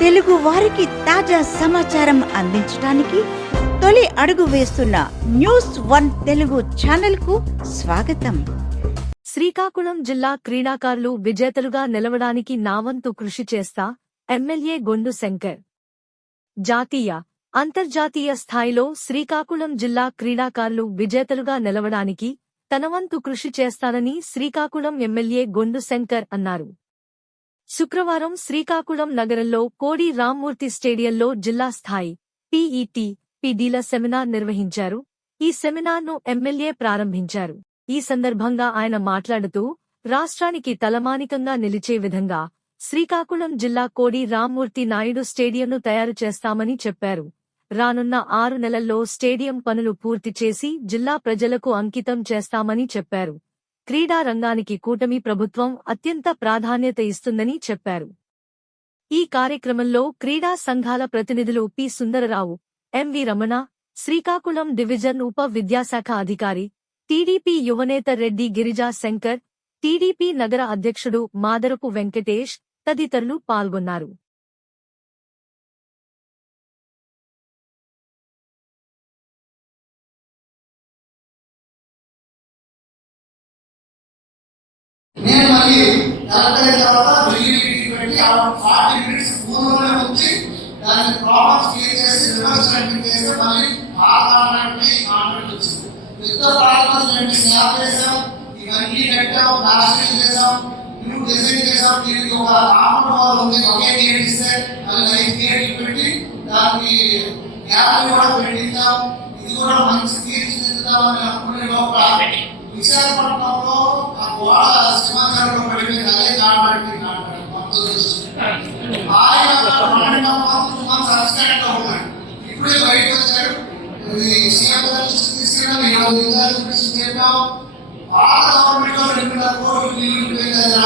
తెలుగు వారికి తాజా సమాచారం అందించడానికి తొలి అడుగు వేస్తున్న న్యూస్ వన్ తెలుగు ఛానల్కు స్వాగతం. శ్రీకాకుళం జిల్లా క్రీడాకారులు విజేతలుగా నిలవడానికి నావంతు కృషి చేస్తా ఎమ్మెల్యే గొండు శంకర్. జాతీయ అంతర్జాతీయ స్థాయిలో శ్రీకాకుళం జిల్లా క్రీడాకారులు విజేతలుగా నిలవడానికి తనవంతు కృషి చేస్తానని శ్రీకాకుళం ఎమ్మెల్యే గొండు శంకర్ అన్నారు. శుక్రవారం శ్రీకాకుళం నగరంలో కోడి రామ్మూర్తి స్టేడియంలో జిల్లా స్థాయి పీఈటీ పిడిల సెమినార్ నిర్వహించారు. ఈ సెమినార్ను ఎమ్మెల్యే ప్రారంభించారు. ఈ సందర్భంగా ఆయన మాట్లాడుతూ రాష్ట్రానికి తలమానికంగా నిలిచే విధంగా శ్రీకాకుళం జిల్లా కోడి రామ్మూర్తి నాయుడు స్టేడియంను తయారు చేస్తామని చెప్పారు. రానున్న ఆరు నెలల్లో స్టేడియం పనులు పూర్తి చేసి జిల్లా ప్రజలకు అంకితం చేస్తామని చెప్పారు. క్రీడా రంగానికి కూటమి ప్రభుత్వం అత్యంత ప్రాధాన్యత ఇస్తుందని చెప్పారు. ఈ కార్యక్రమంలో క్రీడా సంఘాల ప్రతినిధులు P. Sundara Rao MV Ramana Srikakulam division ఉప విద్యాశాఖ అధికారి టీడీపీ యువనేత రెడ్డి గిరిజా శంకర్ టీడీపీ నగర అధ్యక్షుడు మాదరపు వెంకటేష్ తదితరులు పాల్గొన్నారు. నేను మళ్ళీ కలెక్టర్ అయిన తర్వాత వెయ్యి పెట్టి ఆ ఫార్టీ మినిట్స్ పూర్వమే ఉంచి దాని ప్రాబ్లమ్స్ క్లియర్ చేసి రివర్స్ రెండింగ్ చేస్తే మళ్ళీ ఆ కాంట్రాక్ట్ ఈ కాంట్రాక్ట్ వచ్చింది. పెద్ద ప్రారంభం రెండు స్లాబ్ చేసాం ఇవన్నీ కట్టాం నాశనం చేసాం న్యూ డిజైన్ చేసాం దీనికి ఒక కామన్ వాల్ ఉంది. ఒకే గేట్ ఇస్తే అది ఐదు గేట్లు పెట్టి దానికి గ్యాలరీ కూడా పెట్టిద్దాం. ఇది కూడా మంచి తీర్చిదిద్దామని అనుకునే లోపల విశాఖపట్నంలో ఆ గోడ పన్నెండు పంతొమ్మిది ఇప్పుడే బయటకు వచ్చారు సీఎం తీసుకెళ్ళాం పాత గవర్నమెంట్లో రెండున్నర కోట్లు నీళ్ళు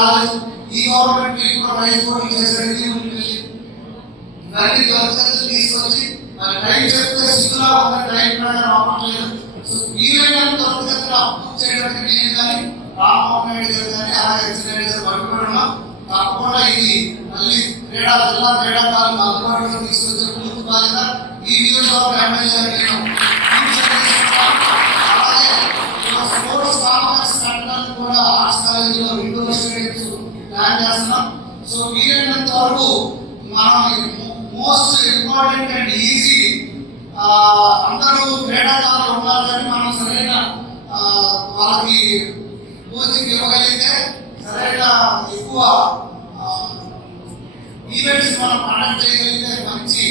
రాలేదు. ఈ గవర్నమెంట్ ఐదు కోట్లు ఉంటుంది ఇవన్నీ తీసుకొచ్చి టైం చెప్తే ఉన్న టైం ప్రకారం అవ్వట్లేదు. సో వీలైనంత త్వరగా అప్రూవ్ చేయడానికి నేను కానీ రామ్మోహన్ రెడ్డి గారు కానీ అలాగే గారు పట్టుకోవడం తప్పకుండా ఇది క్రీడాకారులు అందుబాటులో తీసుకొచ్చే ఈ నియోజకవర్గ ఎమ్మెల్యే నేను అలాగే మన స్పోర్ట్స్ కాంప్లెక్స్ కట్టడానికి కూడా ఆర్ట్స్ కాలేజీలో ఇండోర్ స్టేడియంస్ ప్లాన్ చేస్తున్నాం సో వీలైనంత వరకు మనం మోస్ట్ ఇంపార్టెంట్ అండ్ ఈజీ అందరూ క్రీడాకారులు ఉన్నారు మనం సరైన వాళ్ళకి కోచింగ్ ఇవ్వగలిగితే సరైన ఎక్కువ ఈవెంట్స్ మనం కండక్ట్ చేయగలిగితే మంచి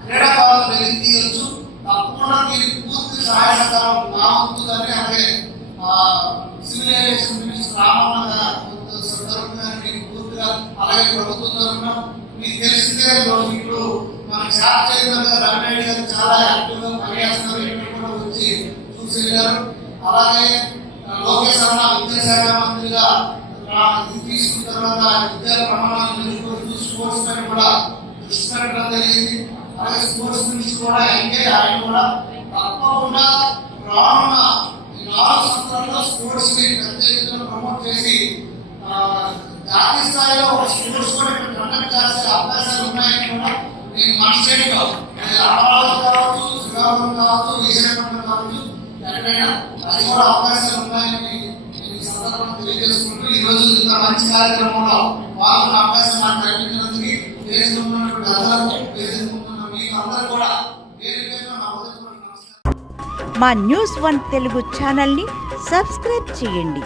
క్రీడాకారులు తీయచ్చు తప్పకుండా దీనికి పూర్తి సహాయ సహకారం మా అలాగే సివిలైజేషన్ మినిస్టర్ రామన్న గారు సందర్భంగా మీకు పూర్తిగా అలాగే ప్రభుత్వం తరఫున మీకు తెలిసిందే ఇప్పుడు మన శాఖ చైర్మన్ గారు రమేష్ గారు చాలా యాక్టివ్గా పనిచేస్తున్నారు ఇక్కడ కూడా వచ్చి చూసి వెళ్ళారు అలాగే లోకేష్ అన్న విద్యాశాఖ మంత్రిగా తీసుకున్న తర్వాత విద్యా ప్రమాణాలు స్పోర్ట్స్ పైన కూడా దృష్టి పెట్టడం జరిగింది అలాగే స్పోర్ట్స్ నుంచి కూడా ఎంగేజ్ ఆయన కూడా తప్పకుండా రానున్న ఈ నాలుగు సంవత్సరాల్లో స్పోర్ట్స్ని పెద్ద ఎత్తున ప్రమోట్ చేసి ఆ, జాతీయ స్థాయిలో ఒక స్పోర్ట్స్ కూడా ఇక్కడ కండక్ట్ చేసే అవకాశాలు ఉన్నాయని కూడా నేను మనసేట్టుగా అది అమరావతి కావచ్చు శ్రీకాకుళం కావచ్చు విశాఖపట్నం కావచ్చు ఎక్కడైనా అది కూడా అవకాశాలు ఉన్నాయని ఈ సందర్భంగా తెలియజేసుకుంటూ ఈరోజు ఇంత మంచి కార్యక్రమంలో పాల్గొన్న అవకాశం నాకు కల్పించినందుకు వేసుకున్నటువంటి అందరూ వేసుకుంటున్న మీకు అందరూ కూడా మా న్యూస్ వన్ తెలుగు ఛానల్ని సబ్స్క్రైబ్ చేయండి.